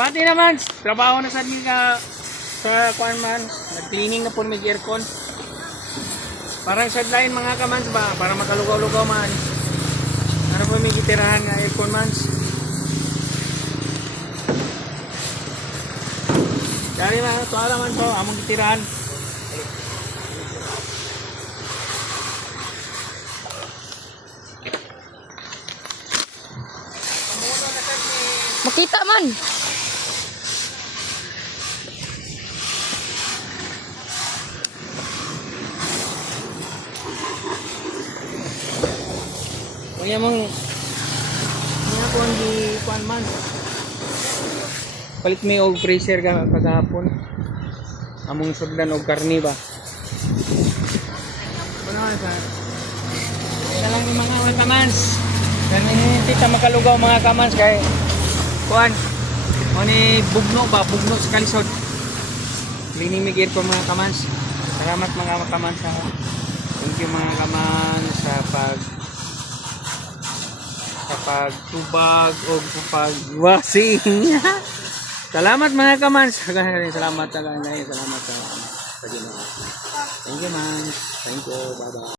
Bati naman, trabaho na sa atin ka sa kuan man, nag-cleaning na po may aircon. Parang sideline mga kamans ba, para makalugaw-lugaw man. Ano po may gitirahan nga aircon mans. Dari na, tuwala man po, among gitirahan. Makita man. Kaya mong mga kuan di kuan man. Palit may og freezer ka kagahapon. Among sugdan og karni ba. Ano sa? Ina lang yung mga kamans. Kaya hindi ta makalugaw mga kamans kay kuan. Mo ni bugno ba, bugno sa kalisod. Cleaning migir ko mga kamans. Salamat mga kamans sa. Thank you mga kamans sa pagtubag o sa pagwasing. Salamat mga kamans. Salamat sa Ginoo. Thank you man. Thank you. Bye bye.